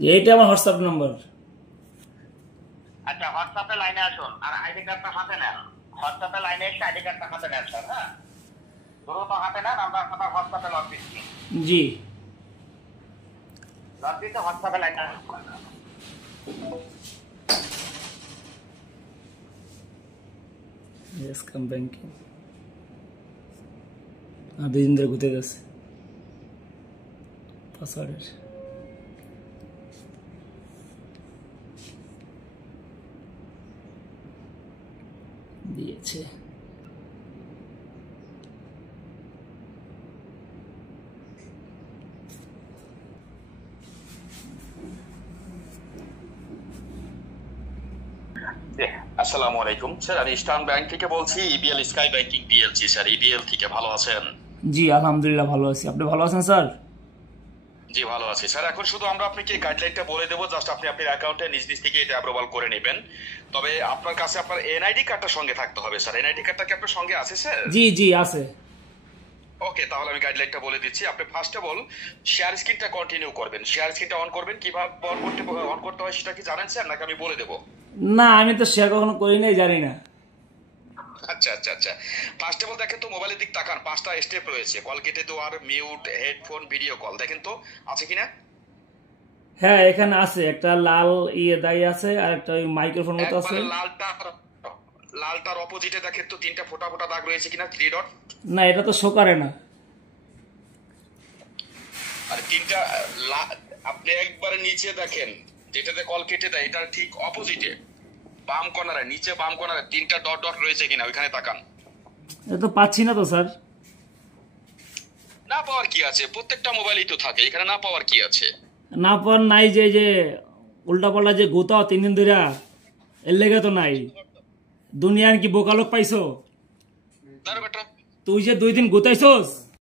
এইটা আমার WhatsApp number. আচ্ছা, হোয়াটসঅ্যাপে লাইনে আসুন আর আইডি কার্ডটা হাতে নেন। হোয়াটসঅ্যাপে লাইনে এসে আইডি কার্ডটা হাতে নেন স্যার। হ্যাঁ, দ্রুত হাতে নেন, আমরা আপনার হোয়াটসঅ্যাপে লগ দিচ্ছি। জি, লগ দিতে হোয়াটসঅ্যাপে লাইনে আসুন। Yes come banking. আর 2 দিন ধরে ঘুরতে গেছে পাসওয়ার্ডের। দিয়েছে। আসসালামু আলাইকুম স্যার, আমি ইস্টার্ন ব্যাংক থেকে বলছি, EBL sky banking PLC. Sir, EBL থেকে ভালো আছেন? জি আলহামদুলিল্লাহ ভালো আছি, আপনি ভালো আছেন স্যার? জি ভালো আছি স্যার। এখন শুধু আমরা আপনাকে গাইডলাইনটা বলে দেবো, জাস্ট আপনি আপনার অ্যাকাউন্টে নিজ নিজ থেকে এটা অ্যাপ্রুভাল করে নেবেন। তবে আপনার কাছে আপনার এনআইডি কার্ডটা সঙ্গে থাকতে হবে স্যার। এনআইডি কার্ডটা কি আপনার সঙ্গে আছে স্যার? জি জি আছে। ওকে, তাহলে আমি গাইডলাইনটা বলে দিচ্ছি। আপনি ফার্স্ট অফ অল শেয়ার স্ক্রিনটা কন্টিনিউ করবেন। শেয়ার স্ক্রিনটা অন করবেন। কিভাবে অন করতে হয় সেটা কি জানেন স্যার, নাকি আমি বলে দেবো? না আমি তো শেয়ার কখনো করি নাই, জানি না। আচ্ছা আচ্ছা আচ্ছা, ফার্স্ট অফ অল দেখেন তো, মোবাইলের দিক তাকান, 5টা স্টেপ রয়েছে। কল কেটে দেওয়ার, মিউট, হেডফোন, ভিডিও কল, দেখেন তো আছে কিনা। হ্যাঁ এখানে আছে একটা লাল দাই আছে, আর একটা ওই মাইক্রোফোন মতো আছে। লালটার অপোজিটে দেখেন তো 3টা ফোঁটা ফোঁটা দাগ রয়েছে কিনা, 3 ডট। না এটা তো শো করে না। আর 3টা আপনি একবারে নিচে দেখেন, যেটাতে কল কেটে দেয় এটার ঠিক অপোজিটে বাম কর্নারে, নিচে বাম কর্নারে 3টা ডট ডট রয়েছে কিনা, ওইখানে তাকান। এটা তো পাচ্ছি না তো স্যার। না পাওয়ার কি আছে, প্রত্যেকটা মোবাইলই তো থাকে, এখানে না পাওয়ার কি আছে? না পর নাই, যে উল্টা পাল্টা যে গোতাও 3 দিন ধরে, এর লেগে তো নাই। দুনিয়ার কি বোকা লোক পাইছো? তার বেটা তুই যে 2 দিন গোতাইছস,